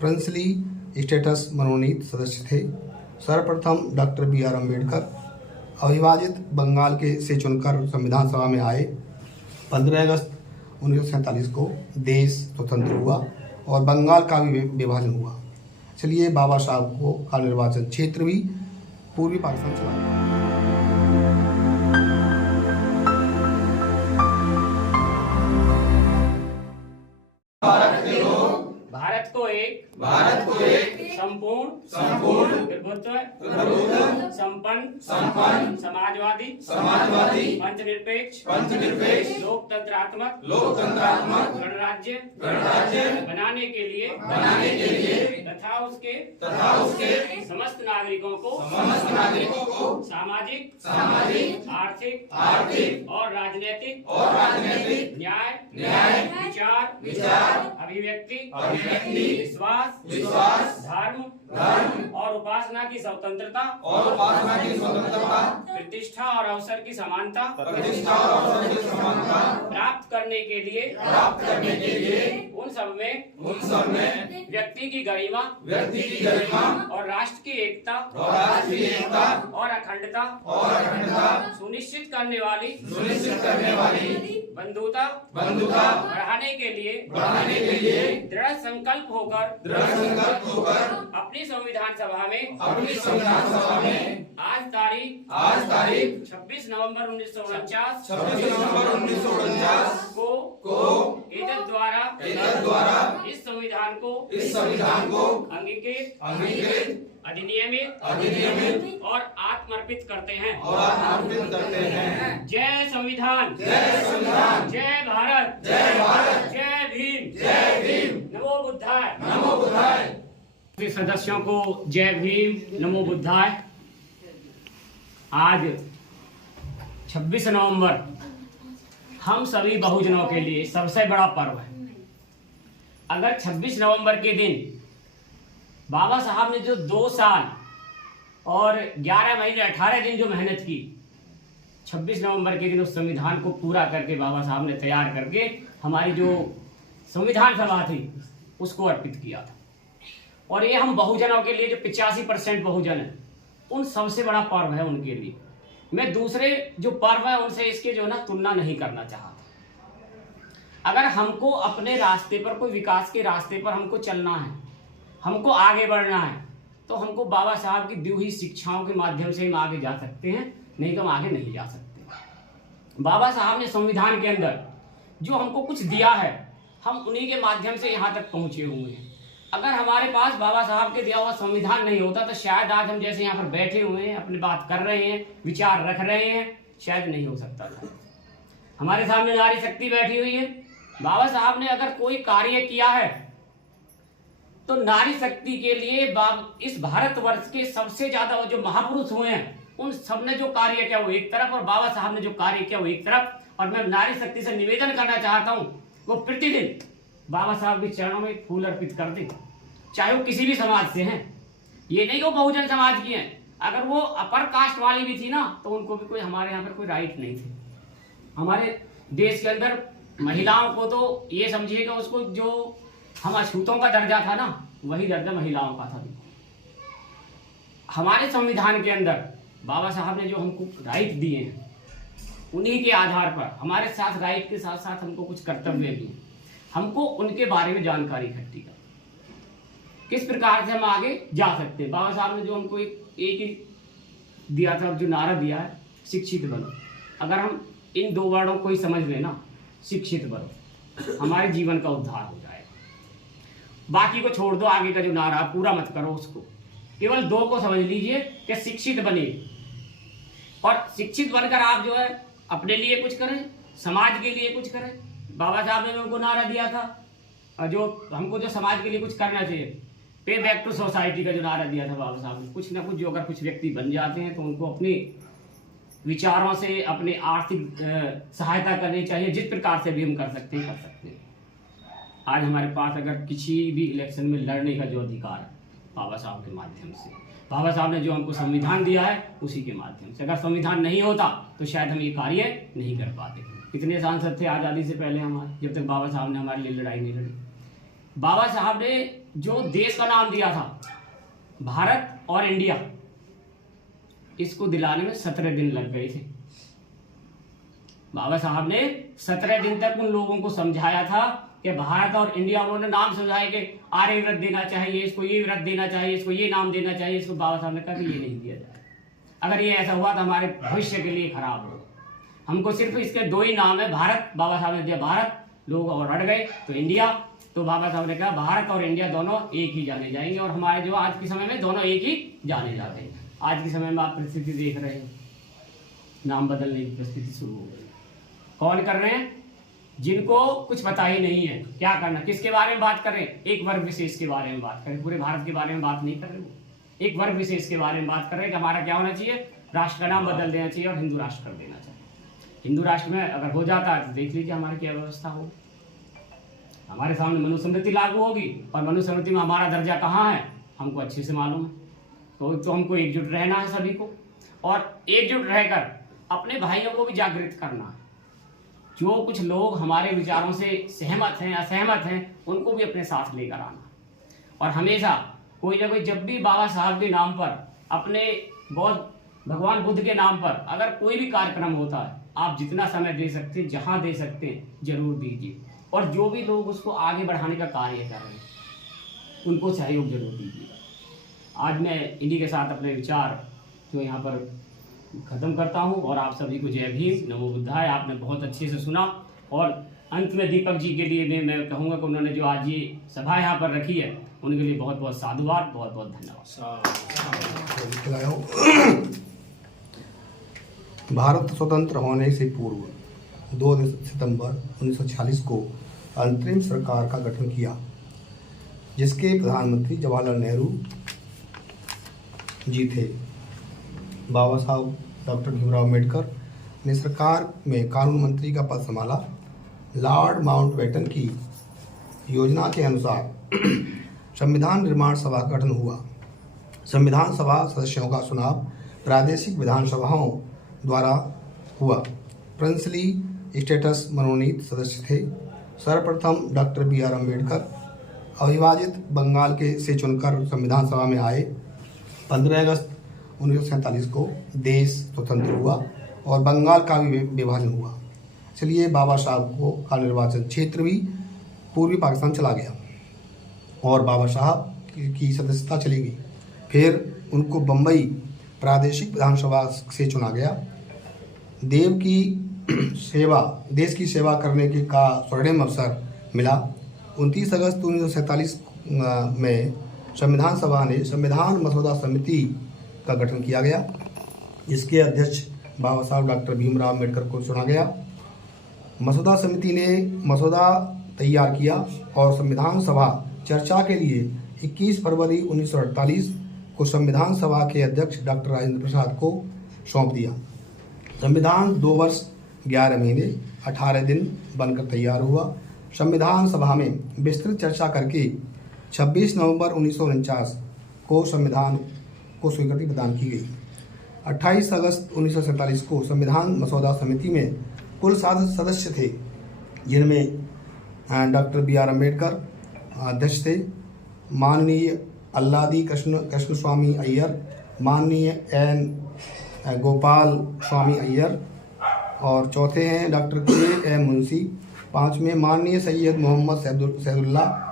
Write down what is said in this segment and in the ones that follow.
Princely status मनोनीत सदस्य थे। सर्वप्रथम डॉक्टर बी.आर. अम्बेडकर अविभाजित बंगाल से चुनकर संविधान सभा में आए। 15 अगस्त 1947 को देश स्वतंत्र हुआ और बंगाल का भी विभाजन हुआ। चलिए बाबा साहब को का निर्वाचन क्षेत्र भी पूर्वी पाकिस्तान चला। भारत को एक संपूर्ण प्रभुत्व संपन्न समाजवादी पंचनिरपेक्ष लोकतंत्रात्मक गणराज्य बनाने के लिए तथा उसके समस्त नागरिकों को सामाजिक आर्थिक और राजनीतिक न्याय विचार अभिव्यक्ति विश्वास धर्म और उपासना की स्वतंत्रता प्रतिष्ठा और अवसर की समानता प्राप्त करने के लिए उन सब में व्यक्ति की गरिमा और राष्ट्र की एकता और अखंडता सुनिश्चित करने वाली बंधुता बढ़ाने के लिए दृढ़ संकल्प होकर अपनी संविधान सभा में आज तारीख 26 नवंबर 1949 को एतद द्वारा इस संविधान को अंगीकृत अधिनियमित और आत्मर्पित करते हैं। जय संविधान, जय भारत, जय भीम, नमो बुद्धाय। सदस्यों को जय भीम, नमो बुद्धाय। आज 26 नवंबर हम सभी बहुजनों के लिए सबसे बड़ा पर्व है। अगर 26 नवंबर के दिन बाबा साहब ने जो 2 साल और 11 महीने 18 दिन जो मेहनत की, 26 नवंबर के दिन उस संविधान को पूरा करके बाबा साहब ने तैयार करके हमारी जो संविधान सभा थी उसको अर्पित किया था। और ये हम बहुजनों के लिए जो 85% बहुजन है उन सबसे बड़ा पर्व है उनके लिए। मैं दूसरे जो पर्व है उनसे इसके जो ना तुलना नहीं करना चाहता। अगर हमको अपने रास्ते पर कोई विकास के रास्ते पर हमको चलना है, हमको आगे बढ़ना है, तो हमको बाबा साहब की दी हुई शिक्षाओं के माध्यम से हम आगे जा सकते हैं, नहीं तो हम आगे नहीं जा सकते। बाबा साहब ने संविधान के अंदर जो हमको कुछ दिया है हम उन्हीं के माध्यम से यहाँ तक पहुँचे हुए हैं। अगर हमारे पास बाबा साहब के दिया हुआ संविधान नहीं होता तो शायद आज हम जैसे यहाँ पर बैठे हुए हैं, अपनी बात कर रहे हैं, विचार रख रहे हैं, शायद नहीं हो सकता था। हमारे सामने नारी शक्ति बैठी हुई है। बाबा साहब ने अगर कोई कार्य किया है तो नारी शक्ति के लिए इस भारतवर्ष के सबसे ज्यादा जो महापुरुष हुए हैं उन सब ने जो कार्य किया वो एक तरफ और बाबा साहब ने जो कार्य किया वो एक तरफ। और मैं नारी शक्ति से निवेदन करना चाहता हूँ वो प्रतिदिन बाबा साहब के चरणों में फूल अर्पित कर दे, चाहे वो किसी भी समाज से हैं। ये नहीं कि वो बहुजन समाज की हैं, अगर वो अपर कास्ट वाली भी थी ना तो उनको भी कोई हमारे यहाँ पर कोई राइट नहीं थे। हमारे देश के अंदर महिलाओं को तो ये समझिएगा उसको जो हम अछूतों का दर्जा था ना वही दर्जा महिलाओं का था। हमारे संविधान के अंदर बाबा साहब ने जो हमको राइट दिए हैं उन्हीं के आधार पर हमारे साथ राइट के साथ साथ हमको कुछ कर्तव्य भी हैं। हमको उनके बारे में जानकारी इकट्ठी कर किस प्रकार से हम आगे जा सकते हैं। बाबा साहब ने जो हमको एक ही दिया था, जो नारा दिया है, शिक्षित बनो। अगर हम इन 2 वर्डों को ही समझ लेना, शिक्षित बनो, हमारे जीवन का उद्धार हो जाएगा। बाकी को छोड़ दो, आगे का जो नारा पूरा मत करो उसको, केवल 2 को समझ लीजिए कि शिक्षित बनिए। और शिक्षित बनकर आप जो है अपने लिए कुछ करें, समाज के लिए कुछ करें। बाबा साहब ने उनको नारा दिया था जो हमको जो समाज के लिए कुछ करना चाहिए, पे बैक टू सोसाइटी का जो नारा दिया था बाबा साहब ने। कुछ ना कुछ जो अगर कुछ व्यक्ति बन जाते हैं तो उनको अपने विचारों से अपने आर्थिक सहायता करनी चाहिए। जिस प्रकार से भी हम कर सकते हैं कर सकते हैं। आज हमारे पास अगर किसी भी इलेक्शन में लड़ने का जो अधिकार है बाबा साहब के माध्यम से, बाबा साहब ने जो हमको संविधान दिया है उसी के माध्यम से। अगर संविधान नहीं होता तो शायद हम ये कार्य नहीं कर पाते। कितने सांसद थे आज़ादी से पहले हमारे, जब तक बाबा साहब ने हमारे लिए लड़ाई नहीं लड़ी। बाबा साहब ने जो देश का नाम दिया था भारत और इंडिया, इसको दिलाने में 17 दिन लग गए थे। बाबा साहब ने 17 दिन तक उन लोगों को समझाया था कि भारत और इंडिया, उन्होंने नाम समझाया कि आर्य व्रत देना चाहिए, इसको ये व्रत देना चाहिए, इसको ये नाम देना चाहिए। इसको बाबा साहब ने कहा कि ये नहीं दिया जाए। अगर ये ऐसा हुआ तो हमारे भविष्य के लिए खराब होगा। हमको सिर्फ इसके 2 ही नाम है, भारत, बाबा साहब ने दिया भारत, लोग और अड़ गए तो इंडिया, तो बाबा साहब ने कहा भारत और इंडिया दोनों एक ही जाने जाएंगे। और हमारे जो आज के समय में दोनों एक ही जाने जाते हैं। आज के समय में आप परिस्थिति देख रहे हैं, नाम बदलने की परिस्थिति शुरू हो गई। कौन कर रहे हैं? जिनको कुछ पता ही नहीं है क्या करना, किसके बारे में बात कर रहे हैं? एक वर्ग विशेष के बारे में बात करें, पूरे भारत के बारे में बात नहीं कर रहे। वो एक वर्ग विशेष के बारे में बात कर रहे हैं कि हमारा क्या होना चाहिए, राष्ट्र का नाम बदल देना चाहिए और हिंदू राष्ट्र कर देना चाहिए। हिंदू राष्ट्र में अगर हो जाता है तो देख लीजिए हमारी क्या व्यवस्था होगी। हमारे सामने मनुस्मृति लागू होगी और मनुस्मृति में हमारा दर्जा कहाँ है हमको अच्छे से मालूम है। तो हमको एकजुट रहना है सभी को, और एकजुट रहकर अपने भाइयों को भी जागृत करना है। जो कुछ लोग हमारे विचारों से सहमत हैं, असहमत हैं, उनको भी अपने साथ लेकर आना। और हमेशा कोई ना कोई, जब भी बाबा साहब के नाम पर, अपने भगवान बुद्ध के नाम पर अगर कोई भी कार्यक्रम होता है, आप जितना समय दे सकते हैं, जहाँ दे सकते हैं, जरूर दीजिए। और जो भी लोग उसको आगे बढ़ाने का कार्य कर रहे हैं, उनको सहयोग जरूर दीजिए। आज मैं इन्हीं के साथ अपने विचार जो यहाँ पर ख़त्म करता हूँ, और आप सभी को जय भीम, नमो बुद्धाय। आपने बहुत अच्छे से सुना, और अंत में दीपक जी के लिए भी मैं कहूँगा कि उन्होंने जो आज ये सभा यहाँ पर रखी है, उनके लिए बहुत बहुत साधुवाद, बहुत बहुत धन्यवाद। भारत स्वतंत्र होने से पूर्व 2 सितंबर 1946 को अंतरिम सरकार का गठन किया, जिसके प्रधानमंत्री जवाहरलाल नेहरू जी थे। बाबा साहब डॉक्टर भीमराव अम्बेडकर ने सरकार में कानून मंत्री का पद संभाला। लॉर्ड माउंटबेटन की योजना के अनुसार संविधान निर्माण सभा का गठन हुआ। संविधान सभा सदस्यों का चुनाव प्रादेशिक विधानसभाओं द्वारा हुआ। प्रिंसली स्टेटस मनोनीत सदस्य थे। सर्वप्रथम डॉक्टर BR अम्बेडकर अविभाजित बंगाल के से चुनकर संविधान सभा में आए। 15 अगस्त 1947 को देश स्वतंत्र हुआ और बंगाल का भी विभाजन हुआ। चलिए, बाबा साहब को का निर्वाचन क्षेत्र भी पूर्वी पाकिस्तान चला गया और बाबा साहब की सदस्यता चली गई। फिर उनको बम्बई प्रादेशिक विधानसभा से चुना गया। देश की सेवा करने के का स्वर्णिम अवसर मिला। 29 अगस्त 1947 में संविधान सभा ने संविधान मसौदा समिति का गठन किया गया। इसके अध्यक्ष बाबा साहब डॉक्टर भीमराव अम्बेडकर को चुना गया। मसौदा समिति ने मसौदा तैयार किया और संविधान सभा चर्चा के लिए 21 फरवरी 1948 को संविधान सभा के अध्यक्ष डॉक्टर राजेंद्र प्रसाद को सौंप दिया। संविधान 2 वर्ष 11 महीने 18 दिन बनकर तैयार हुआ। संविधान सभा में विस्तृत चर्चा करके 26 नवंबर 1949 को संविधान को स्वीकृति प्रदान की गई। 28 अगस्त 1947 को संविधान मसौदा समिति में कुल 7 सदस्य थे, जिनमें डॉक्टर BR अम्बेडकर अध्यक्ष थे, माननीय अल्लादी कृष्ण स्वामी अय्यर, माननीय N गोपाल स्वामी अय्यर, और चौथे हैं डॉक्टर KM मुंशी, 5वें माननीय सैयद मोहम्मद सैदुल्ला,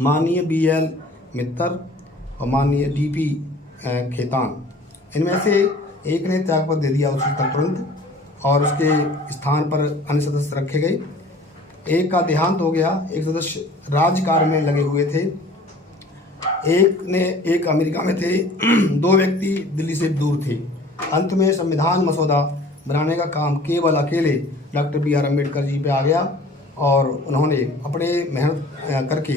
माननीय BL मित्तर और माननीय DP खेतान। इनमें से एक ने त्यागपत्र दे दिया उसी तक तुरंत, और उसके स्थान पर अन्य सदस्य रखे गए। एक का देहांत हो गया। एक सदस्य राजकार्य में लगे हुए थे। एक अमेरिका में थे। 2 व्यक्ति दिल्ली से दूर थे। अंत में संविधान मसौदा बनाने का काम केवल अकेले डॉक्टर BR अम्बेडकर जी पे आ गया, और उन्होंने अपने मेहनत करके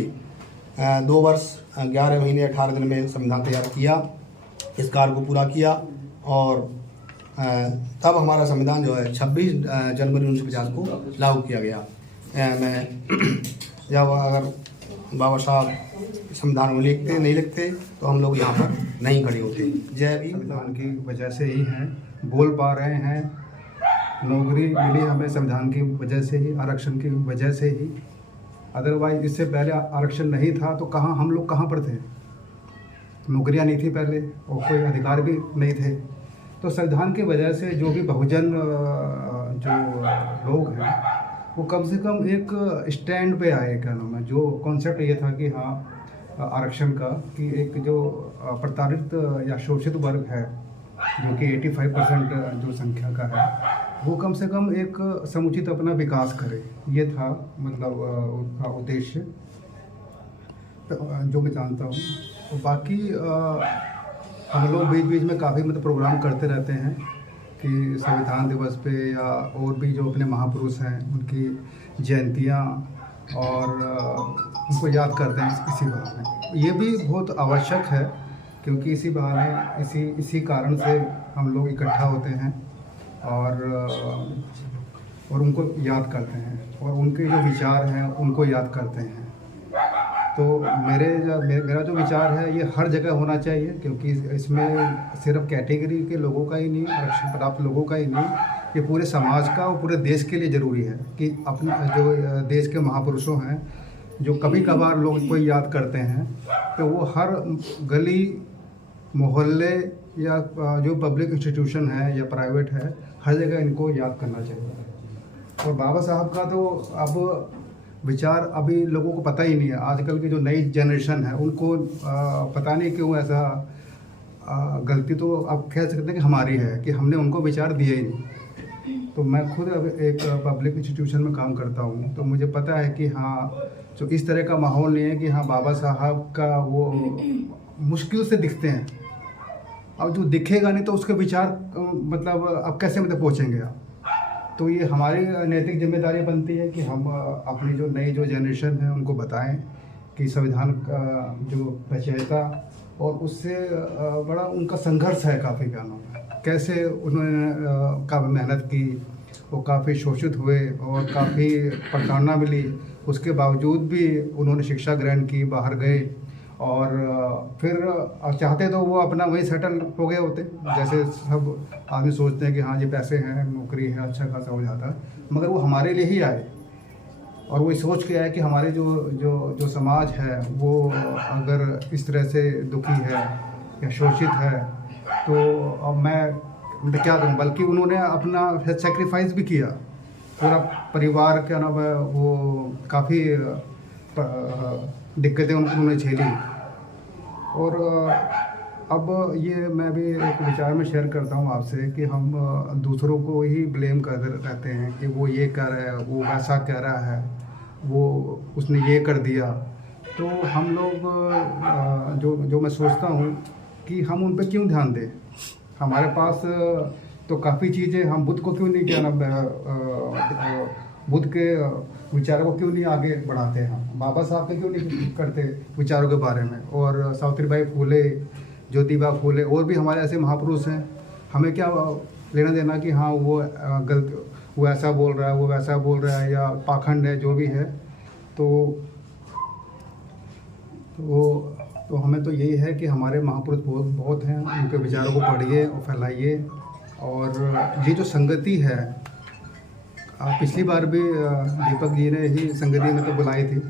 2 वर्ष 11 महीने 18 दिन में संविधान तैयार किया, इस कार्य को पूरा किया। और तब हमारा संविधान जो है 26 जनवरी 1950 को लागू किया गया। जब अगर बाबा साहब संविधान में नहीं लिखते तो हम लोग यहाँ पर नहीं खड़े होते। जय भीम। संविधान की वजह से ही हैं, बोल पा रहे हैं, नौकरी मिली हमें संविधान की वजह से ही, आरक्षण की वजह से ही। अदरवाइज इससे पहले आरक्षण नहीं था तो कहाँ हम लोग कहाँ पर थे? नौकरियाँ नहीं थी पहले और कोई अधिकार भी नहीं थे। तो संविधान की वजह से जो भी बहुजन जो लोग हैं वो कम से कम एक स्टैंड पे आए। क्या नाम है, जो कॉन्सेप्ट ये था कि हाँ आरक्षण का, कि एक जो प्रताड़ित या शोषित वर्ग है जो कि 85% जो संख्या का है, वो कम से कम एक समुचित अपना विकास करे। ये था मतलब उसका उद्देश्य जो मैं जानता हूँ। तो बाकी हम लोग बीच बीच में काफ़ी मतलब प्रोग्राम करते रहते हैं कि संविधान दिवस पे या और भी जो अपने महापुरुष हैं उनकी जयंतियाँ और उनको याद करते हैं इसी बहाने। ये भी बहुत आवश्यक है क्योंकि इसी बहाने इसी कारण से हम लोग इकट्ठा होते हैं और उनको याद करते हैं और उनके जो विचार हैं उनको याद करते हैं। तो मेरा जो विचार है ये हर जगह होना चाहिए, क्योंकि इसमें सिर्फ कैटेगरी के लोगों का ही नहीं, आरक्षण प्राप्त लोगों का ही नहीं, ये पूरे समाज का और पूरे देश के लिए ज़रूरी है कि अपने जो देश के महापुरुषों हैं जो कभी कभार लोग कोई याद करते हैं, तो वो हर गली मोहल्ले या जो पब्लिक इंस्टीट्यूशन है या प्राइवेट है, हर जगह इनको याद करना चाहिए। और बाबा साहब का तो अब विचार अभी लोगों को पता ही नहीं है। आजकल की जो नई जनरेशन है उनको पता नहीं क्यों ऐसा गलती तो आप कह सकते हैं कि हमारी है कि हमने उनको विचार दिए ही नहीं। तो मैं खुद अब एक पब्लिक इंस्टीट्यूशन में काम करता हूँ, तो मुझे पता है कि हाँ जो इस तरह का माहौल नहीं है कि हाँ बाबा साहब का वो मुश्किल से दिखते हैं। अब जो दिखेगा नहीं तो उसके विचार मतलब अब कैसे मतलब पहुँचेंगे आप? तो ये हमारी नैतिक जिम्मेदारी बनती है कि हम अपनी जो नई जो जनरेशन है उनको बताएं कि संविधान का जो रचयिता और उससे बड़ा उनका संघर्ष है काफ़ी, क्या नाम है, कैसे उन्होंने काफ़ी मेहनत की, वो काफ़ी शोषित हुए और काफ़ी प्रताड़ना मिली, उसके बावजूद भी उन्होंने शिक्षा ग्रहण की, बाहर गए और फिर चाहते तो वो अपना वही सेटल हो गए होते, जैसे सब आदमी सोचते हैं कि हाँ ये पैसे हैं, नौकरी है, अच्छा खासा हो जाता है, मगर वो हमारे लिए ही आए और वो सोच के आए कि हमारे जो समाज है वो अगर इस तरह से दुखी है या शोषित है तो अब मैं मतलब क्या करूँ। बल्कि उन्होंने अपना सेक्रीफाइस भी किया, पूरा परिवार क्या नाम है वो काफ़ी दिक्कतें उन्होंने झेली। और अब ये मैं भी एक विचार में शेयर करता हूँ आपसे कि हम दूसरों को ही ब्लेम करते रहते हैं कि वो ये कर रहा है, वो वैसा कह रहा है, वो उसने ये कर दिया। तो हम लोग जो मैं सोचता हूँ कि हम उन पर क्यों ध्यान दें। हमारे पास तो काफ़ी चीज़ें, हम बुद्ध को क्यों नहीं क्या नाम बुद्ध के विचारों को क्यों नहीं आगे बढ़ाते हैं, बाबा साहब के क्यों नहीं करते विचारों के बारे में, और सावित्रीबाई फूले, ज्योतिबा फूले और भी हमारे ऐसे महापुरुष हैं। हमें क्या लेना देना कि हाँ वो गलत, वो ऐसा बोल रहा है, वो वैसा बोल रहा है या पाखंड है, जो भी है। तो हमें तो यही है कि हमारे महापुरुष बहुत हैं, उनके विचारों को पढ़िए और फैलाइए। और ये जो संगति है, पिछली बार भी दीपक जी ने ही संगति में तो बुलाई थी,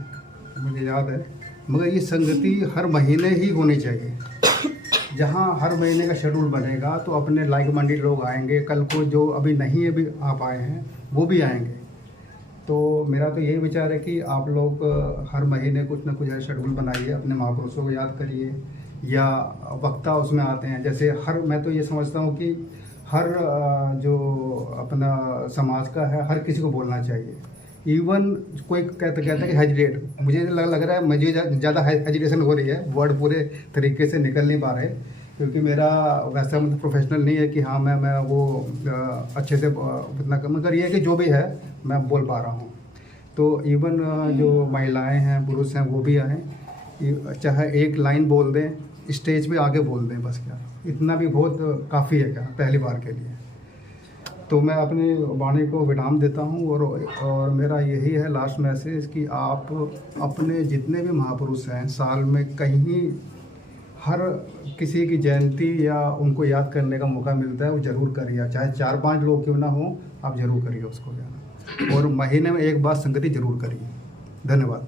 मुझे याद है, मगर ये संगति हर महीने ही होनी चाहिए। जहाँ हर महीने का शेड्यूल बनेगा तो अपने लाइक माइंडेड लोग आएंगे, कल को जो अभी नहीं अभी आ पाए हैं वो भी आएंगे। तो मेरा तो यही विचार है कि आप लोग हर महीने कुछ ना कुछ ऐसा शेड्यूल बनाइए, अपने महापुरुषों को याद करिए, या वक्ता उसमें आते हैं। जैसे मैं तो ये समझता हूँ कि हर जो अपना समाज का है, हर किसी को बोलना चाहिए। इवन कोई कहता है कि हेजिटेट, मुझे लग रहा है मुझे ज़्यादा हेजिटेशन हो रही है, वर्ड पूरे तरीके से निकल नहीं पा रहे, क्योंकि मेरा वैसा मतलब प्रोफेशनल नहीं है कि हाँ मैं वो अच्छे से इतना, मगर ये है कि जो भी है मैं बोल पा रहा हूँ। तो इवन जो महिलाएं हैं, पुरुष हैं, वो भी आएँ, चाहे एक लाइन बोल दें, स्टेज पे आगे बोल दें, बस क्या इतना भी बहुत काफ़ी है क्या पहली बार के लिए। तो मैं अपनी वाणी को विराम देता हूँ और मेरा यही है लास्ट मैसेज कि आप अपने जितने भी महापुरुष हैं, साल में कहीं हर किसी की जयंती या उनको याद करने का मौका मिलता है, वो ज़रूर करिए, चाहे 4-5 लोग क्यों ना हो, आप ज़रूर करिए उसको याद। और महीने में एक बार संगति ज़रूर करिए। धन्यवाद।